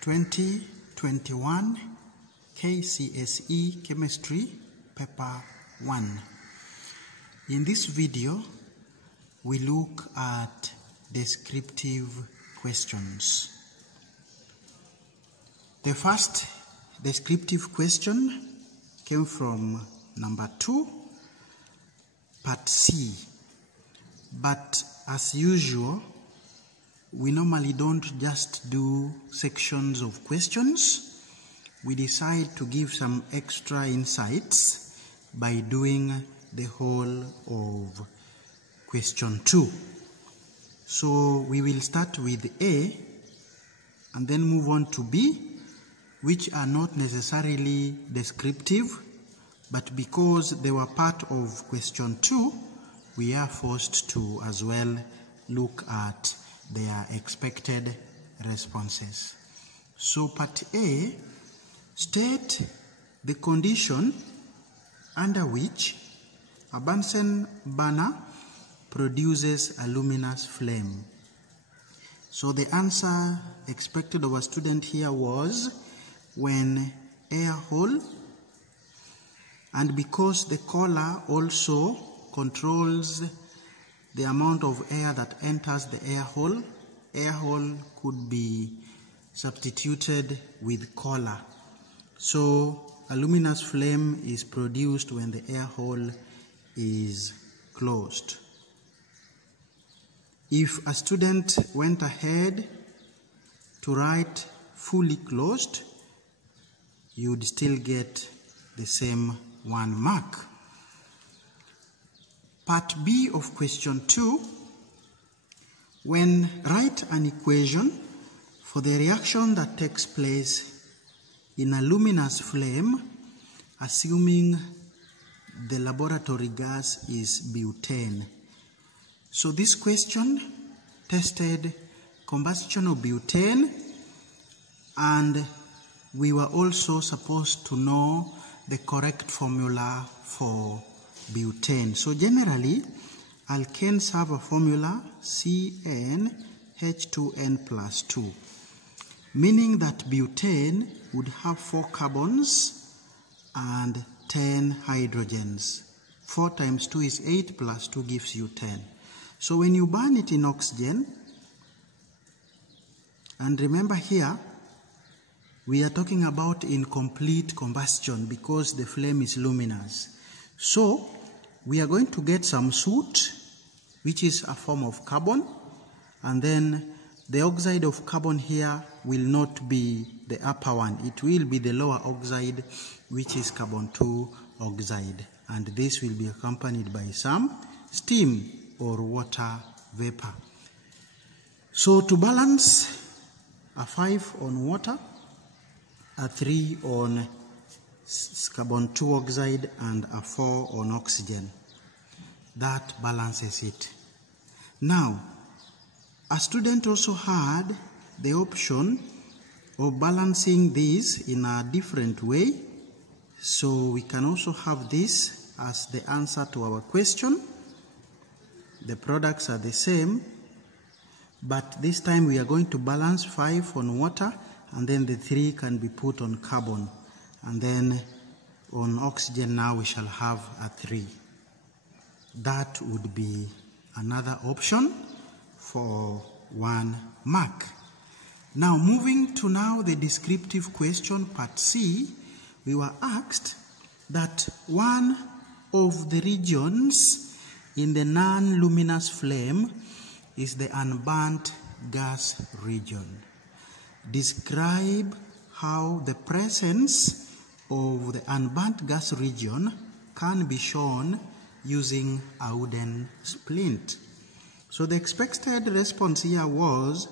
2021 K.C.S.E Chemistry Paper 1. In this video, we look at descriptive questions. The first descriptive question came from number 2, part C. But as usual, we normally don't just do sections of questions. We decide to give some extra insights by doing the whole of question 2. So we will start with A and then move on to B, which are not necessarily descriptive, but because they were part of question 2, we are forced to as well look at their expected responses. So part A, state the condition under which a Bunsen burner produces a luminous flame. So the answer expected of a student here was when air hole, and because the collar also controls the amount of air that enters the air hole could be substituted with collar. So a luminous flame is produced when the air hole is closed. If a student went ahead to write fully closed, you would still get the same 1 mark. Part B of question 2, when write an equation for the reaction that takes place in a luminous flame, assuming the laboratory gas is butane. So this question tested combustion of butane, and we were also supposed to know the correct formula for butane. So generally, alkanes have a formula CnH2n plus 2, meaning that butane would have 4 carbons and 10 hydrogens. 4 times 2 is 8 plus 2 gives you 10. So when you burn it in oxygen, and remember here, we are talking about incomplete combustion because the flame is luminous. So we are going to get some soot, which is a form of carbon, and then the oxide of carbon here will not be the upper one. It will be the lower oxide, which is carbon 2 oxide, and this will be accompanied by some steam or water vapor. So to balance, a 5 on water, a 3 on carbon 2 oxide, and a 4 on oxygen. That balances it. Now, a student also had the option of balancing this in a different way. So we can also have this as the answer to our question. The products are the same, but this time we are going to balance 5 on water, and then the 3 can be put on carbon. And then on oxygen now we shall have a 3. That would be another option for 1 mark. Now moving to now the descriptive question, part C, we were asked that one of the regions in the non-luminous flame is the unburnt gas region. Describe how the presence of the unburnt gas region can be shown using a wooden splint. So the expected response here was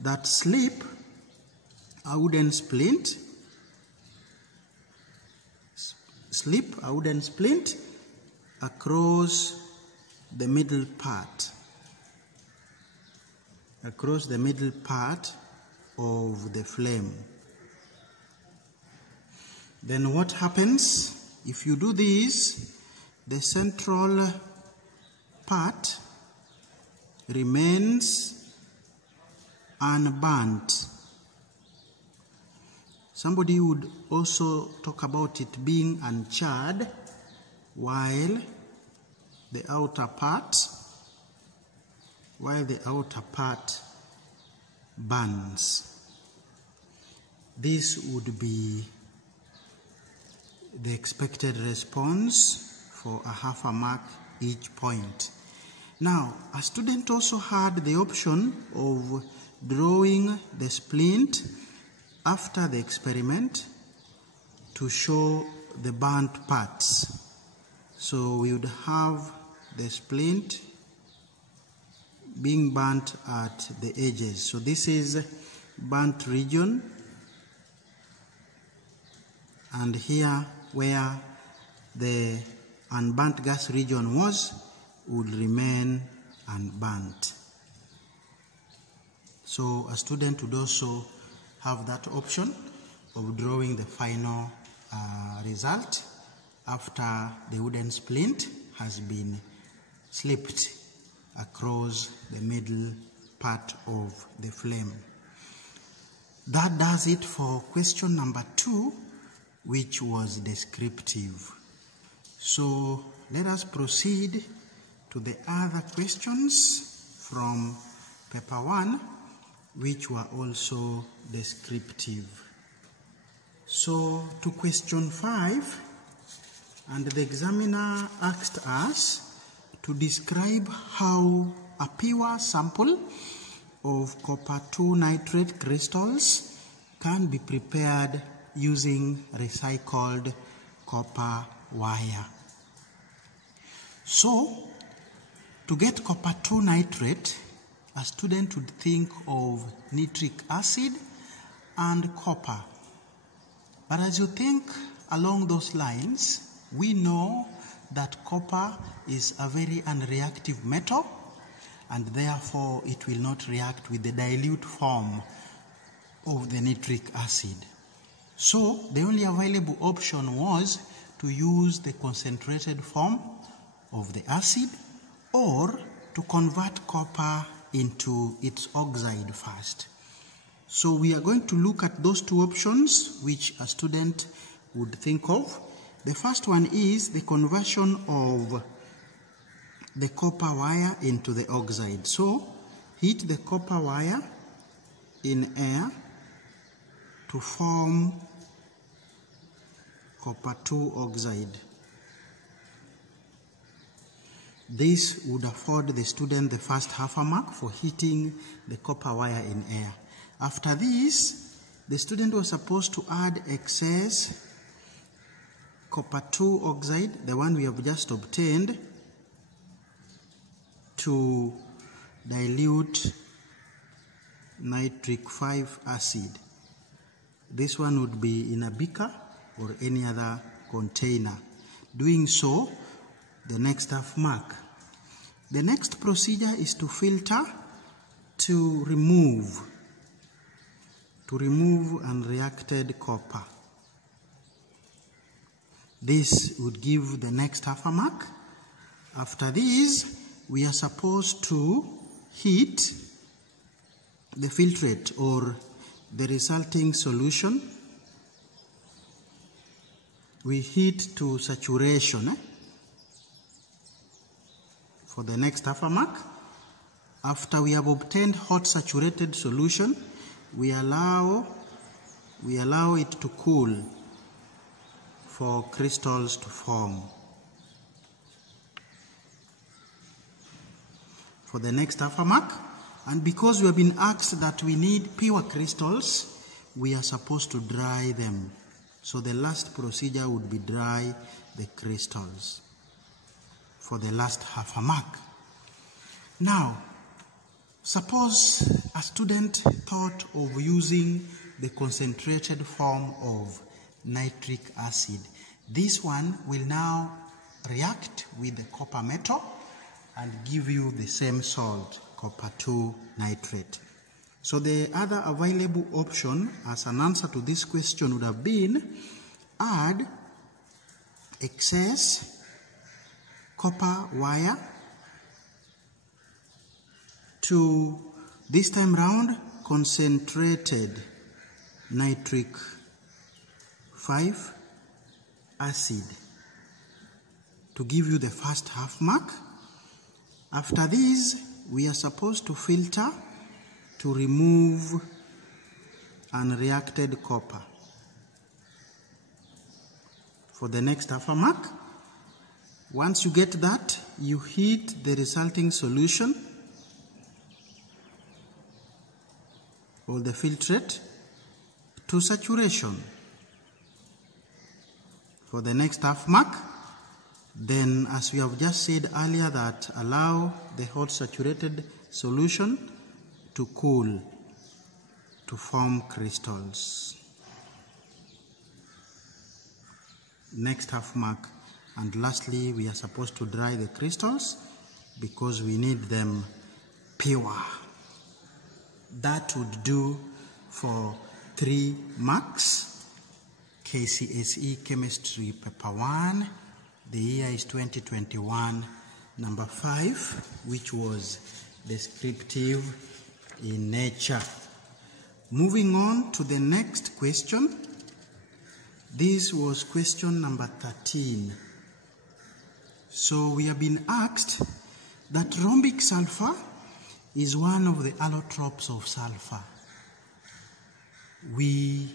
that slip a wooden splint, across the middle part, of the flame. Then what happens if you do this? The central part remains unburnt, Somebody would also talk about it being uncharred while the outer part burns. This would be the expected response for a half a mark each point. Now, a student also had the option of drawing the splint after the experiment to show the burnt parts. So we would have the splint being burnt at the edges. So this is burnt region, and here where the unburnt gas region was would remain unburnt. So a student would also have that option of drawing the final result after the wooden splint has been slipped across the middle part of the flame. That does it for question number 2, which was descriptive. So let us proceed to the other questions from paper 1, which were also descriptive. So to question 5, and the examiner asked us to describe how a pure sample of copper 2 nitrate crystals can be prepared using recycled copper wire. So, to get copper 2 nitrate, a student would think of nitric acid and copper. But as you think along those lines, we know that copper is a very unreactive metal, and therefore it will not react with the dilute form of the nitric acid. So the only available option was to use the concentrated form of the acid, or to convert copper into its oxide first. So we are going to look at those two options which a student would think of. The first one is the conversion of the copper wire into the oxide. So heat the copper wire in air to form copper 2 oxide. This would afford the student the first half a mark for heating the copper wire in air. After this, the student was supposed to add excess copper 2 oxide, the one we have just obtained, to dilute nitric 5 acid. This one would be in a beaker or any other container. Doing so, the next half mark. The next procedure is to filter to remove unreacted copper. This would give the next half a mark. After this, we are supposed to heat the filtrate or the resulting solution. We heat to saturation for the next half a mark. After we have obtained hot saturated solution, we allow it to cool for crystals to form. For the next half a mark, and because we have been asked that we need pure crystals, we are supposed to dry them. So the last procedure would be dry the crystals for the last half a mark. Now, suppose a student thought of using the concentrated form of nitric acid. This one will now react with the copper metal and give you the same salt, copper 2 nitrate. So the other available option as an answer to this question would have been add excess copper wire to, this time round, concentrated nitric 5 acid to give you the first half mark. After this, we are supposed to filter to remove unreacted copper. For the next half a mark, once you get that, you heat the resulting solution or the filtrate to saturation. For the next half mark, then as we have just said earlier, that allow the hot saturated solution to cool to form crystals. Next half mark, and lastly we are supposed to dry the crystals because we need them pure. That would do for 3 marks. K.C.S.E Chemistry Paper 1, the year is 2021, number 5, which was descriptive in nature. Moving on to the next question. This was question number 13. So we have been asked that rhombic sulfur is one of the allotropes of sulfur. We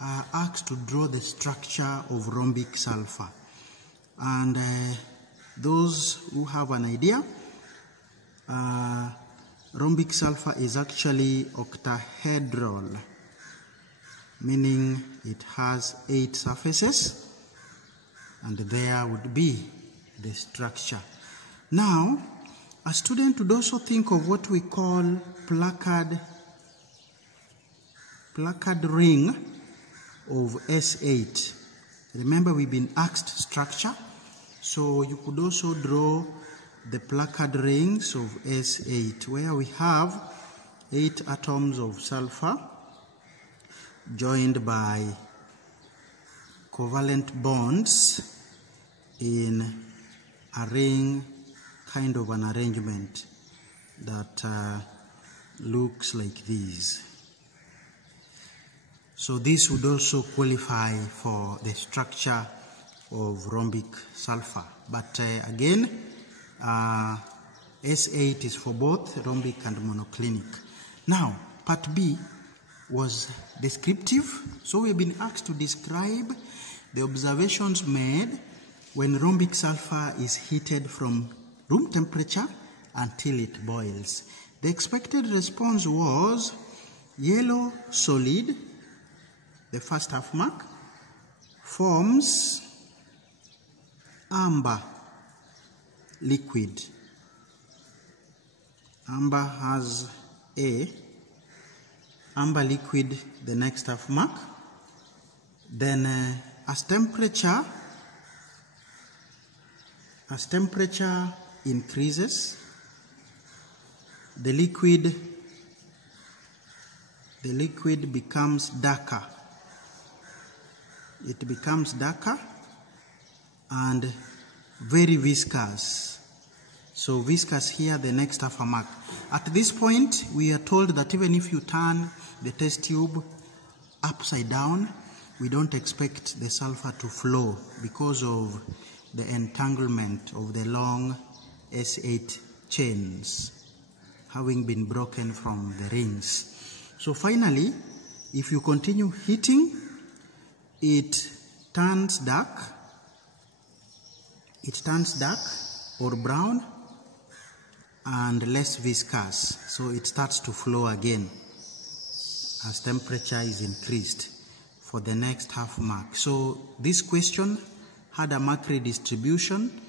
are asked to draw the structure of rhombic sulfur. And those who have an idea, rhombic sulfur is actually octahedral, meaning it has 8 surfaces, and there would be the structure. Now, a student would also think of what we call placard ring of S8. Remember, we've been asked structure, so you could also draw the placard rings of S8, where we have 8 atoms of sulfur joined by covalent bonds in a ring, kind of an arrangement that looks like this. So this would also qualify for the structure of rhombic sulfur. But again, S8 is for both rhombic and monoclinic. Now, part B was descriptive. So we've been asked to describe the observations made when rhombic sulfur is heated from room temperature until it boils. The expected response was yellow solid, the first half mark, forms amber liquid. Amber has A, amber liquid, the next half mark. Then as temperature increases, the liquid becomes darker. It becomes darker and very viscous. So viscous here, the next half a mark. At this point, we are told that even if you turn the test tube upside down, we don't expect the sulfur to flow because of the entanglement of the long S8 chains having been broken from the rings. So finally, if you continue heating, it turns dark or brown and less viscous. So it starts to flow again as temperature is increased for the next half mark. So this question had a mark redistribution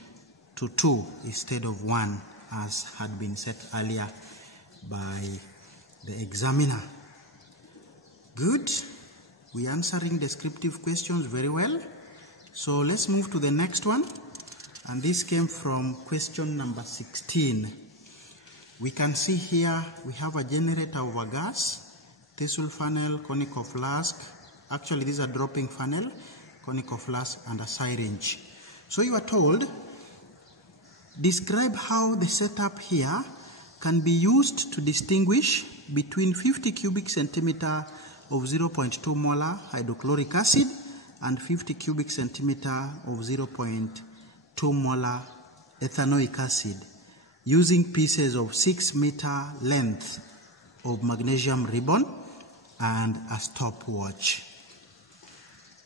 to 2 instead of 1, as had been said earlier by the examiner. Good. We are answering descriptive questions very well. So let's move to the next one. And this came from question number 16. We can see here we have a generator of a gas, thistle funnel, conical flask. Actually, these are dropping funnel, conical flask, and a syringe. So you are told, describe how the setup here can be used to distinguish between 50 cubic centimeter of 0.2 molar hydrochloric acid and 50 cubic centimeter of 0.2 molar ethanoic acid using pieces of 6 meter length of magnesium ribbon and a stopwatch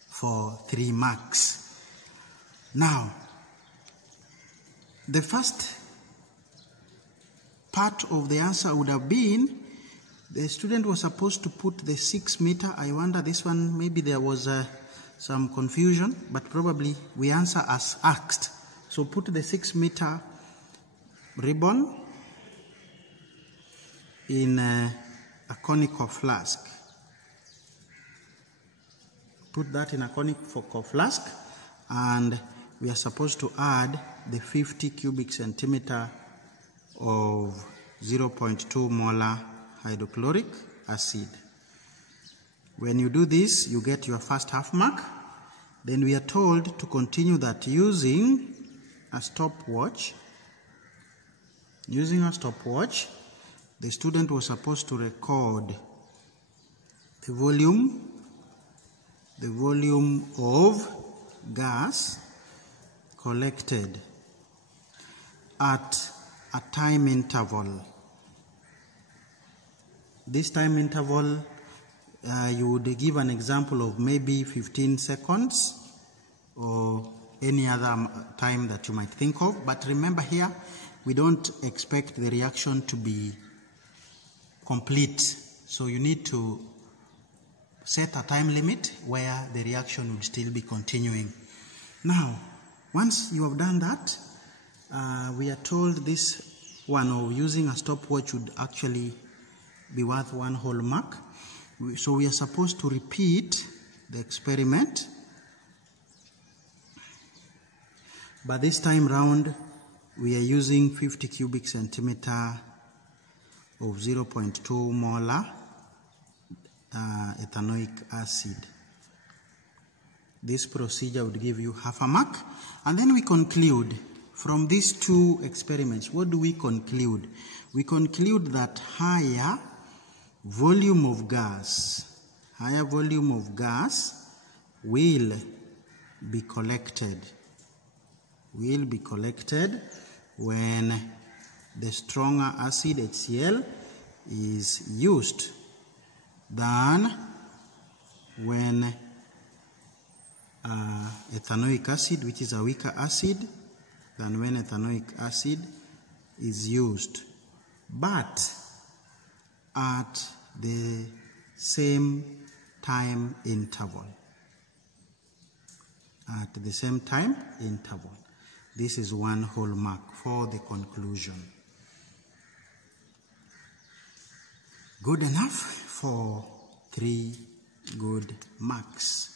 for 3 marks. Now, the first part of the answer would have been the student was supposed to put the 6 meter. I wonder this one, maybe there was some confusion, but probably we answer as asked. So put the 6 meter ribbon in a conical flask. Put that in a conical flask, and we are supposed to add the 50 cubic centimeter of 0.2 molar hydrochloric acid. When you do this, you get your first half mark. Then we are told to continue that using a stopwatch. Using a stopwatch, the student was supposed to record the volume of gas collected at a time interval. This time interval, you would give an example of maybe 15 seconds or any other time that you might think of. But remember here, we don't expect the reaction to be complete. So you need to set a time limit where the reaction would still be continuing. Now, once you have done that, we are told this one of using a stopwatch would actually be worth 1 whole mark. So we are supposed to repeat the experiment, but this time round we are using 50 cubic centimeter of 0.2 molar ethanoic acid. This procedure would give you half a mark, and then we conclude from these 2 experiments. What do we conclude? We conclude that higher volume of gas will be collected when the stronger acid HCl is used than when ethanoic acid, which is a weaker acid, than when ethanoic acid is used, but at the same time interval. At the same time interval. This is 1 whole mark for the conclusion. Good enough for 3 good marks.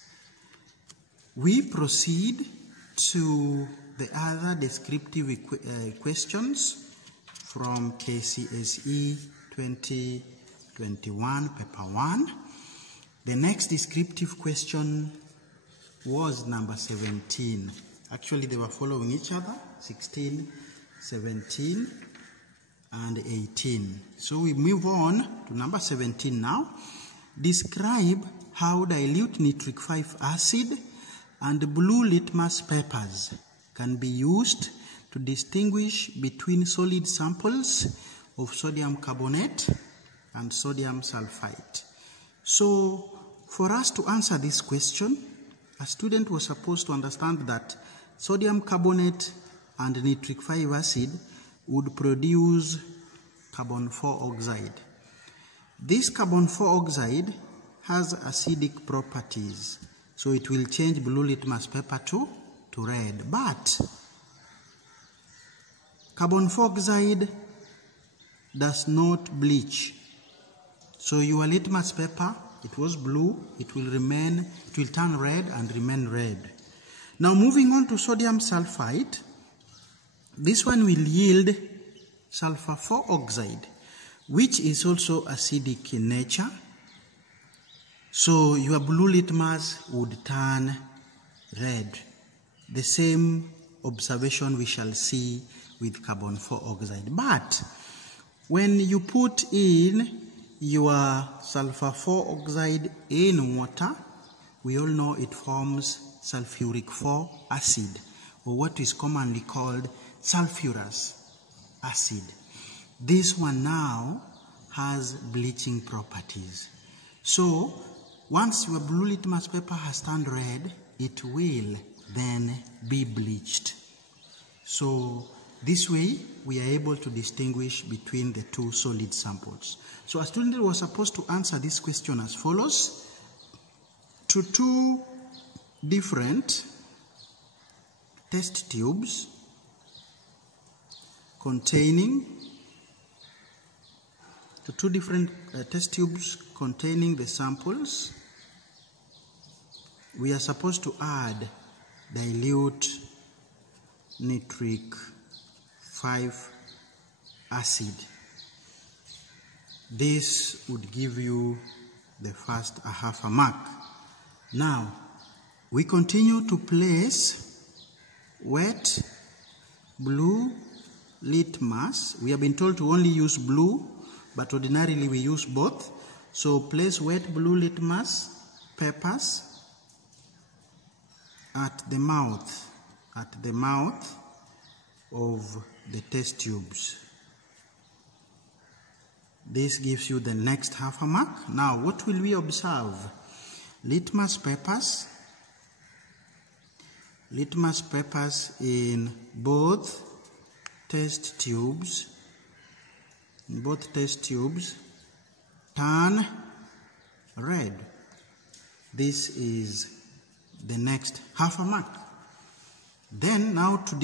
We proceed to the other descriptive questions from K.C.S.E 2021, paper 1. The next descriptive question was number 17. Actually, they were following each other, 16, 17, and 18. So we move on to number 17 now. Describe how dilute nitric 5 acid and blue litmus papers can be used to distinguish between solid samples of sodium carbonate and sodium sulphide. So, for us to answer this question, a student was supposed to understand that sodium carbonate and nitric 5 acid would produce carbon 4 oxide. This carbon 4 oxide has acidic properties, so it will change blue litmus paper to red. But carbon 4 oxide does not bleach. So your litmus paper, it was blue, it will turn red and remain red. Now moving on to sodium sulphide, this one will yield sulfur 4 oxide, which is also acidic in nature. So your blue litmus would turn red. The same observation we shall see with carbon 4 oxide. But when you put in your sulfur 4 oxide in water we all know it forms sulfuric 4 acid, or what is commonly called sulfurous acid. This one now has bleaching properties. So once your blue litmus paper has turned red, it will then be bleached. So this way we are able to distinguish between the two solid samples. So a student was supposed to answer this question as follows: to two different test tubes containing the samples, we are supposed to add dilute nitric 5 acid. This would give you the first half a mark. Now we continue to place wet blue litmus. We have been told to only use blue, but ordinarily we use both. So place wet blue litmus papers at the mouth of the test tubes. This gives you the next half a mark. Now what will we observe? Litmus papers in both test tubes turn red. This is the next half a mark. Then now to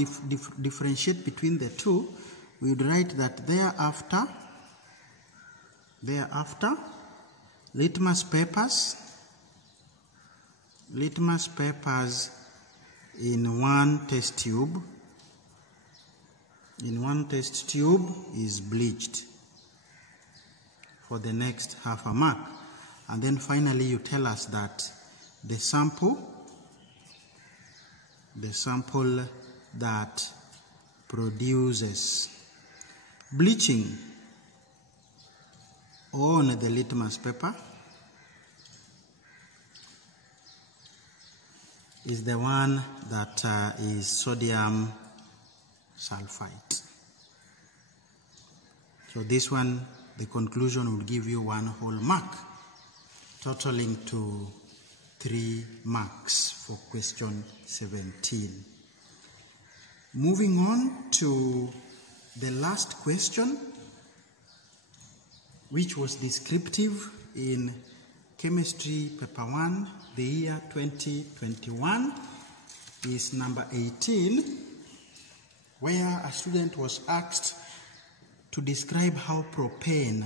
differentiate between the two, we would write that thereafter litmus papers in one test tube is bleached for the next half a mark. And then finally you tell us that the sample that produces bleaching on the litmus paper is the one that is sodium sulphide. So this one, the conclusion will give you 1 whole mark, totaling to 3 marks for question 17. Moving on to the last question, which was descriptive in Chemistry Paper 1, the year 2021, is number 18, where a student was asked to describe how propanol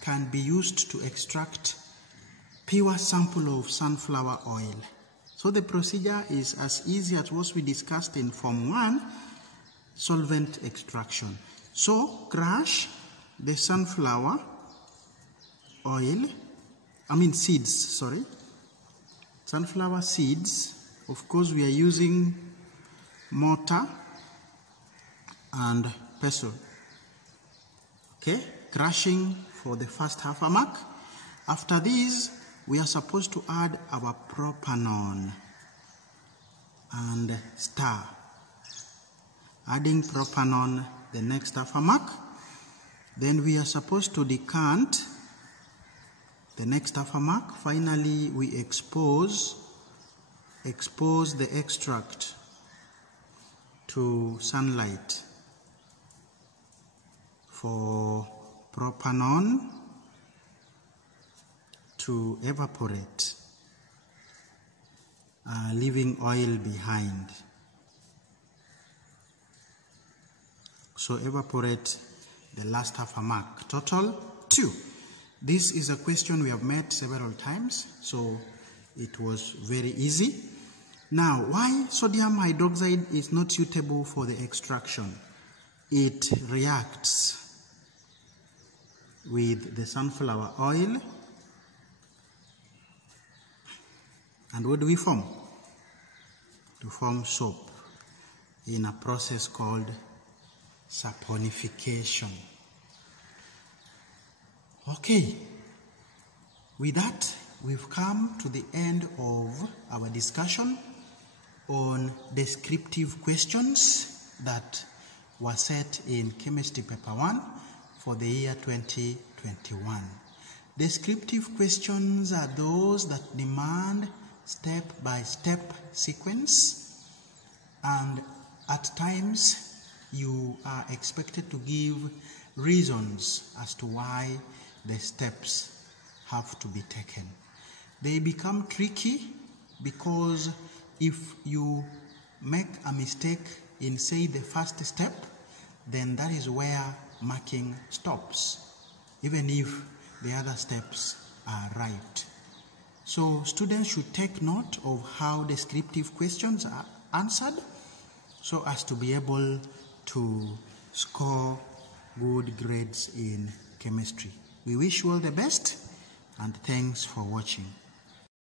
can be used to extract pure sample of sunflower oil. So the procedure is as easy as what we discussed in Form 1, solvent extraction. So crush the sunflower seeds. Of course we are using mortar and pestle. Okay, crushing for the first half a mark. After this, we are supposed to add our propanol and stir. Adding propanol the next half a mark. Then we are supposed to decant the next half a mark. Finally, we expose the extract to sunlight for propanol to evaporate, leaving oil behind. So evaporate the last half a mark. Total 2. This is a question we have met several times, so it was very easy. Now, why sodium hydroxide is not suitable for the extraction? It reacts with the sunflower oil, and what do we form? To form soap in a process called saponification. Okay, with that, we've come to the end of our discussion on descriptive questions that were set in Chemistry Paper 1 for the year 2021. Descriptive questions are those that demand step-by-step sequence, and at times you are expected to give reasons as to why the steps have to be taken. They become tricky because if you make a mistake in, say, the first step, then that is where marking stops, even if the other steps are right. So students should take note of how descriptive questions are answered so as to be able to score good grades in chemistry. We wish you all the best, and thanks for watching.